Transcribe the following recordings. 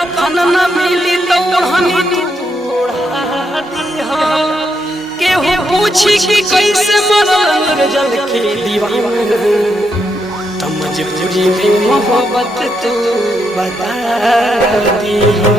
कफन न मिली तो हनी तोड़ा दिया केहू पूछी कि कैसे मरल निर्जल के दीवाना त मजबूरी में मोहब्बत तू बता दिया।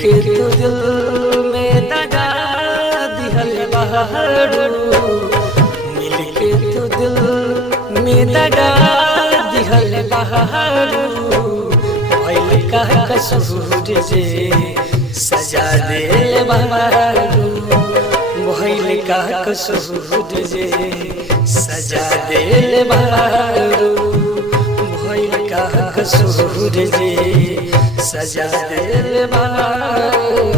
के तो दिल में दगा दिहल बहारू मिल के तो दिल में दगा दिहल बहारू भइल का कसूर जे सजा दे बहारू भइल का कसूर जे सजा दे बहारू भइल का कसूर जे सजा दे बहारू।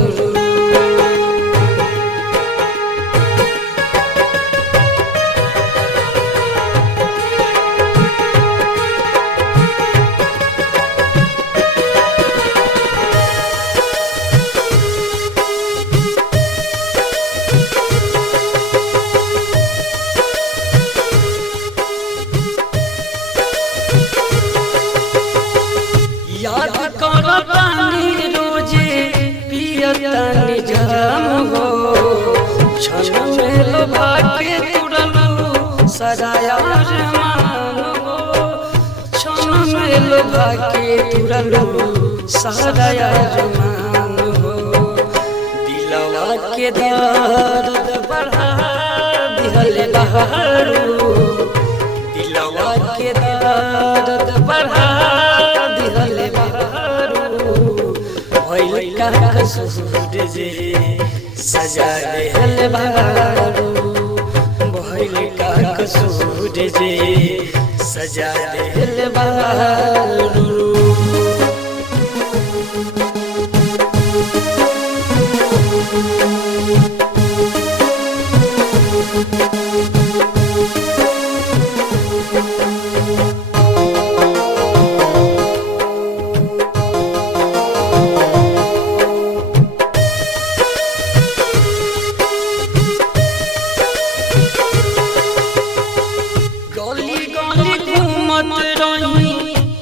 याद कर पानी रोजे पियतानी जाम हो क्षण में लोभा के तुरलू सजाया रमान हो क्षण में लोभा के तुरलू सजाया रमान हो दिलवा के दर्द बढ़ा दिहल बहारू दिलवा के दर्द बढ़ा भइल का कसूर जे सजा दे बहारू भइल का कसूर जे सजा दे बहारू।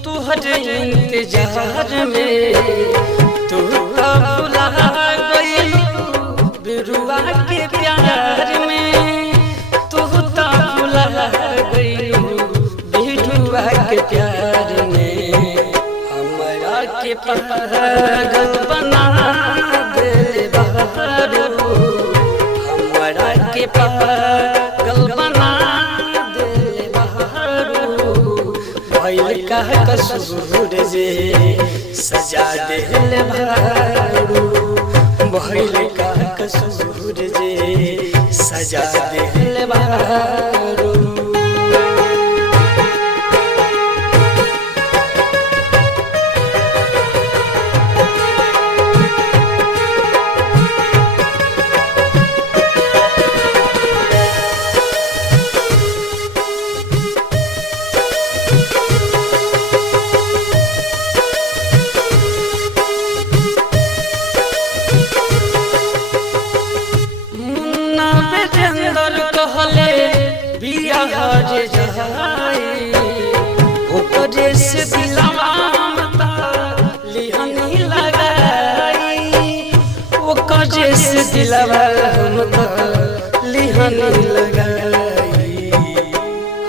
तुहरे इंतजार में तू भुला गई बिरुआ के प्यार में तू भुला गई बिरुआ के प्यार में हमरा के पागल बना दे बहारू हमरा के पागल बना भइल का कसूर जे सजा दे बहारू भइल का कसूर जे सजा दे बहारू। कहले बियाह जे जाई ओकरे से दिलवा मता लिहनी लगाई ओकरे से दिलवा मता लिहनी लगाई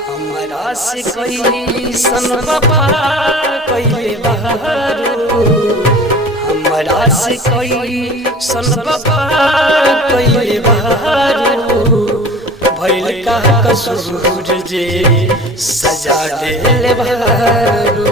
हमरा से कोई सन वफा कइले बहारू हमरा से कोई सन वफा कइले बहारू भइल का कसूर जे सजा दे बहारू